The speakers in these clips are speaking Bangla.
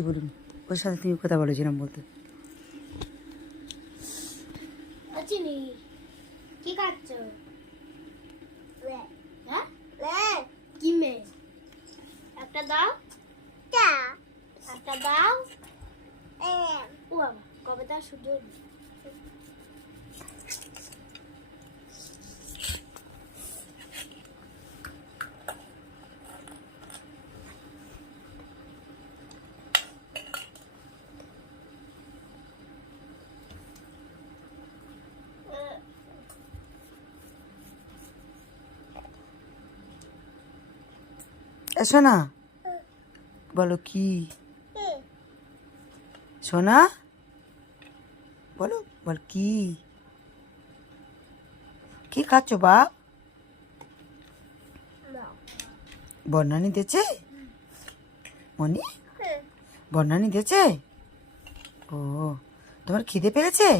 মিষ্টি বলুন, ওর সাথে তুমি কথা বলেছিলাম বলতে। চিনি কি খাচ্ছ? হ্যাঁ কি মেয়ে? একটা দাও, একটা দাও। ও বাবা, কবে তার সুযোগ? সোনা বলো কি? সোনা বলো, বল কি কি খাচ্ছ বাপ? বর্ণানি দিয়েছে মনি? বর্ণানি দিয়েছে? ও, তোমার খিদে পেয়েছে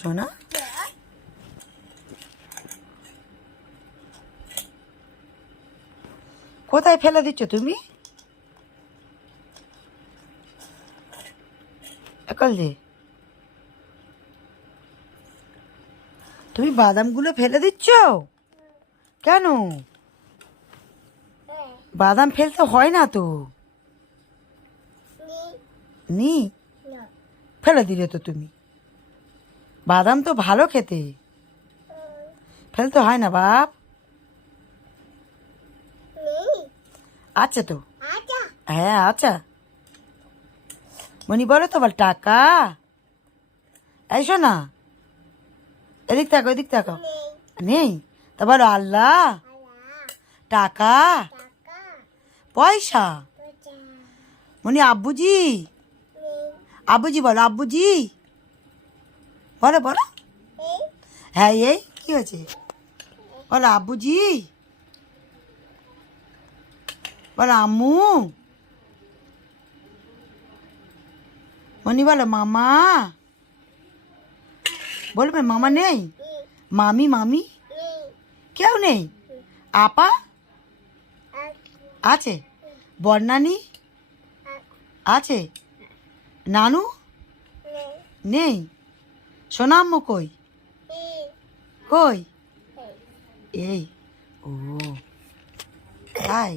সোনা? কোথায় ফেলে দিচ্ছ তুমি? একাল যে তুমি বাদামগুলো ফেলে দিচ্ছ কেন? বাদাম ফেলতে হয় না তো। নি ফেলে দিলে তো তুমি। বাদাম তো ভালো খেতে, ফেলতে হয় না বাপ। আচ্ছা তো, হ্যাঁ আচ্ছা। মনি বলো তো, বল টাকা। এসো না, এদিক তাকাও, এদিক তাকাও। নেই তা বলো আল্লাহ, টাকা, পয়সা। মনি আব্বুজি, আব্বুজি বলো, আব্বুজি বলো বলো। হ্যাঁ এই কি হয়েছে বলো, আব্বুজি বলো, আম্মু। মনি বলো মামা, বলবে মামা নেই? মামি, মামি কেউ নেই? আপা আছে? বর্ণানি আছে? নানু নেই? সোনাম্মু কই? কই? এই ও তাই।